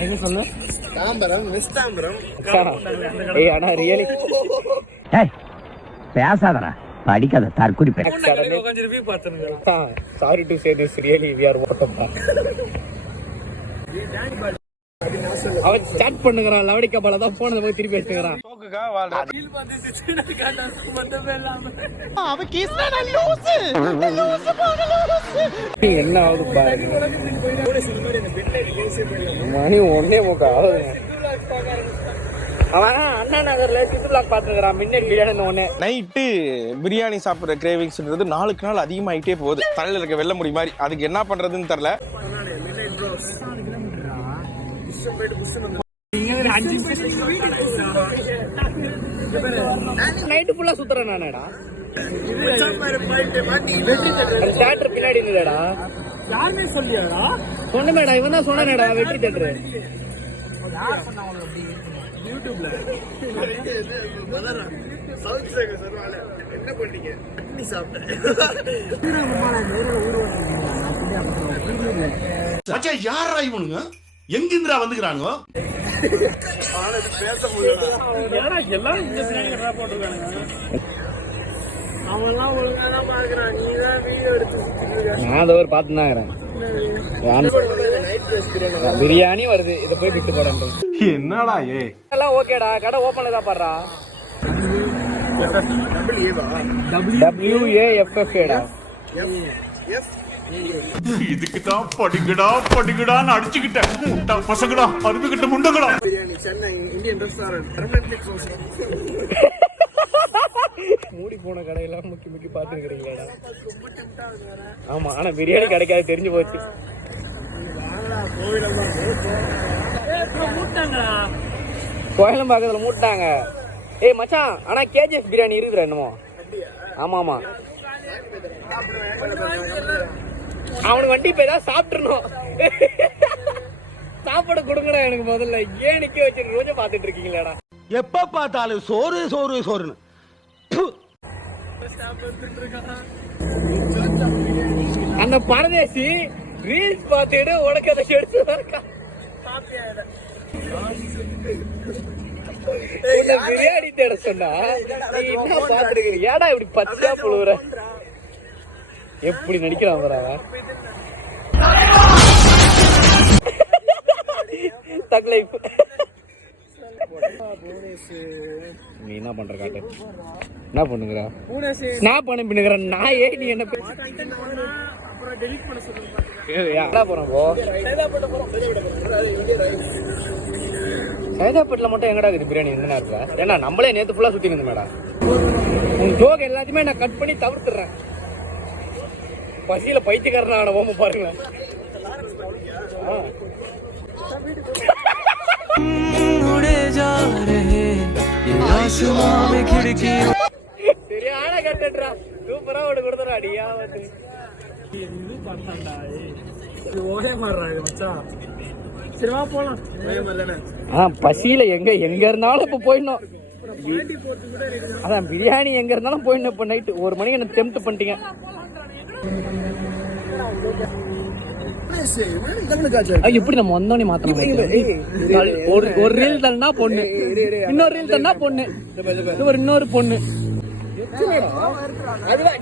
என்ன சொன்ன? தாம்பரம் வெஸ்ட் தாம்பரம். ஏய் ஆனா ரியலி பேசாதடா, படிக்காத தற்குறி பே. கொஞ்சம் ரிவ்யூ பார்த்தேன். Sorry to say this, really we are ஓட்டப்பா. அவன் சாட் பண்ணுகிறான், லவடிக்கா பால தான் போன் போய் திருப்பி வச்சுக்கிறான். போக்குக்கா வாழ்ற ஃபீல் பண்ணி சின்ன காட்ட மொத்தமே இல்லாம அவ கீஸ்னா லூசு என்ன ஆகுது பாருங்க. மணி ஒன்னே முக்கா ஆகுதுங்க. அவன் அண்ணா நகர்ல சித்து பிளாக் பாத்துக்கிறான். மின்னல் பிரியாணி ஒண்ணு. நைட்டு பிரியாணி சாப்பிட்ற கிரேவிங்ஸ்ன்றது நாளுக்கு நாள் அதிகமாயிட்டே போகுது. தலையில இருக்க வெள்ள முடி மாதிரி. அதுக்கு என்ன பண்றதுன்னு தெரியல. நைட்டு ஃபுல்லா சுத்துறேன் நானேடா. தியேட்டர் பின்னாடி இருந்தடா. யாருமே சொல்லியாடா? சொன்னமேடா, இவன் தான் சொன்னானேடா வெற்றி தியேட்டர். யார் சொன்னா உங்களுக்கு? யூடியூப்ல சவுத் சேக சர்வால என்ன பண்ணீங்க? அண்ணி சாப்பிட்டேன். மச்சா யாரா இவனுங்க? எங்கிந்திரா வந்துக்கிறானுங்க? ஆனது பேச முடியல. ஏன்னா எல்லாரும் இந்த பிரியாணி ரா போட்டுருக்கானுங்க. அவன்லாம் ஒழுங்கா தான் பாக்குறான். நீ தான் வீடியோ எடுத்து சுத்திட்டு இருக்க. நான் அதை ஒரு பார்த்து தான் இருக்கிறேன். பிரியாணி வருது, இதை போய் விட்டு போறேன். என்னடா ஏ எல்லாம் ஓகேடா, கடை ஓப்பன்ல தான் பாடுறா. WAFFAடா. இதுக்கு தான் படிக்கடான்னு அடிச்சுக்கிட்டேன். பசங்கடா, அருந்துகிட்ட முண்டங்கடா. Biryani Chennai Indian restaurant permanently close. மூடி போன கடையெல்லாம் முக்கி பாத்துருக்கீங்களா? ஆமா, ஆனா பிரியாணி கிடைக்காது தெரிஞ்சு போச்சு. கோயிலம் பக்கத்துல மூட்டாங்க. ஏய் மச்சான், ஆனா KGF பிரியாணி இருக்குதுடா என்னமோ. ஆமா ஆமா, அவனுக்கு வண்டி போய் தான் சாப்பிட்டுருணும். சாப்பாடு கொடுங்கடா எனக்கு முதல்ல. ஏன் நிக்க வச்சு ரோஜா பாத்துட்டு இருக்கீங்களாடா? எப்ப பார்த்தாலும் சோறுன்னு. அந்த பரதேசி ரீல்ஸ் பார்த்துட்டு உனக்கு அதை எடுத்து பிரியாணி தேட சொன்னா நீ என்ன பாத்துருக்க? ஏடா இப்படி பச்சையா புழுவுற? எப்படி நடிக்கிறான் பாரு அவன். தக் லைஃப். நீ என்ன பண்ற காட்டு? என்ன பண்ணுங்கடா? ஸ்னாப் பண்ணி பின்னுங்கற நாயே. நீ என்ன அப்புறம் டெலீட் பண்ண சொல்லுங்க. எங்கடா போறோம்? சைதாப்பேட்ல மட்டும் எங்கடா இருக்குது பிரியாணி? எங்கடா இருக்கா? ஏன்னா நம்மளே நேத்து ஃபுல்லா சுத்தி இருந்தோம் மேடம். உன் ஜோக் எல்லாத்தையுமே நான் கட் பண்ணி தவிர்த்துறேன். பசியில பைத்தியக்காரனான ஓம பாருங்க. சரியான கட்டா. சூப்பரா ஓடு கொடுத்துறா அடியா வந்து. இது பார்த்தாண்டா. ஓரே மாறுறாங்க மச்சான். சரி வா போலாம். பசியில எங்க இருந்தாலும் இப்ப போயிடணும். அதான் பிரியாணி எங்க இருந்தாலும் போயிடணும். இப்ப நைட்டு 1 மணிக்கு என்ன டெம்ப்ட் பண்ணிட்டீங்க. எப்படி நம்ம வந்தோடனே மாத்தணும்? ஒரு ரீல் தன்னா பொண்ணு, இன்னொரு ரீல் தன்னா பொண்ணு, இன்னொரு பொண்ணு.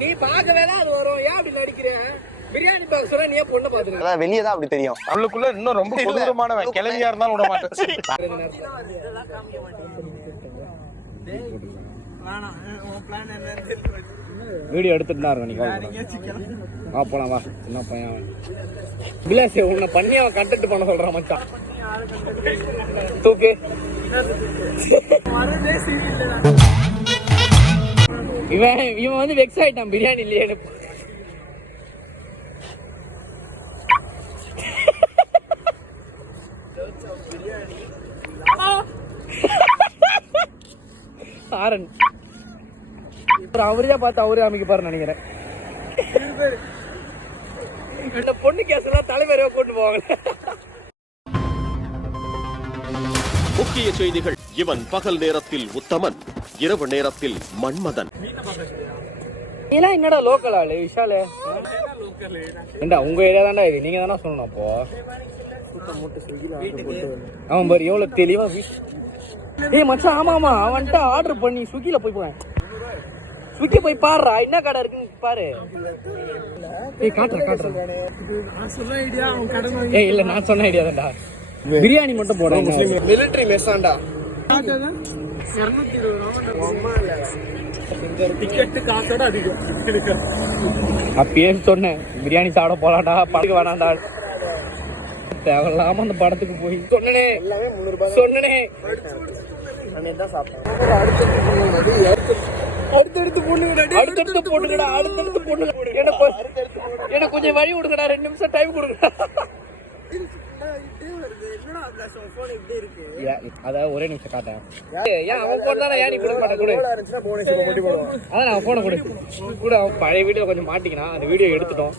நீ பாக்கவே அது வரும். ஏன் அப்படி நடிக்கிறேன்? பிரியாணி பாக்ஸ் நீ பொண்ணு பாத்துருக்க. வெளியே தான் அப்படி தெரியும். அவளுக்குள்ள இன்னும் ரொம்ப கொடூரமானவன். கிளவியா இருந்தாலும் விட மாட்டேன். வீடியோ எடுத்துட்டு தான் இருக்கும். வா போலாம் வா. என்ன பையன் பிளாஸ் உன்னை பண்ணி அவன் கண்டெக்ட் பண்ண சொல்றான் மச்சான். தூக்கு. இவன் வந்து வெக்ஸ் ஆயிட்டான் பிரியாணி இல்லையே. ஆரன் அவரே பார்த்து அவரே அமைக்க பாரு நினைக்கிறேன். இந்த பொண்ணு கேஸ் எல்லாம் தலைவரையா கொண்டு போவாங்க. முக்கிய செய்திகள். இவன் பகல் நேரத்தில் உத்தமன், இரவு நேரத்தில் மன்மதன். நீலாம் என்னடா லோக்கல் ஆளு விஷாலு? ஏண்டா உங்க ஏரியா தான்டா இது. நீங்க தானே சொல்லணும். அப்போ அவன் பாரு எவ்வளவு தெளிவா ஏய் மச்சான், ஆமா ஆமா அவன்கிட்ட ஆர்டர் பண்ணி ஸ்விக்கில போய் போறேன். ஸ்விக்கி போய் பாருடா, என்ன கடை இருக்குன்னு பாரு. ஏய் காட்டுறேன். நான் சொன்ன ஐடியா அவன் கடன் ஏய் இல்ல, நான் சொன்ன ஐடியா தான்டா. பிரியாணி மட்டும் போடுறேன். மிலிட்டரி மெஸ்ஸாண்டா டிக்கெட்டு காசோட அதிகம். அப்பயே சொன்னேன் பிரியாணி சாப்பிட போலாம்டா, படத்துக்கு வேணாம்டா. தேவையில்லாம அந்த படத்துக்கு போய் சொன்னனே சொன்னனே அடுத்தடுத்து பொண்ணுங்கடா. எனக்கு கொஞ்சம் வழி கொடுங்கடா, 2 நிமிஷம் டைம் கொடுங்கடா. அதான் ஒரே நிமிஷம் காட்டேன். ஏன் அவன் போன் தானே, ஏன் நீ கொடுக்க மாட்டேன்? கொடு. அதான் அவன் போனை கொடு. அவன் பழைய வீடியோ கொஞ்சம் மாட்டிக்கினா, அந்த வீடியோ எடுத்துட்டோம்.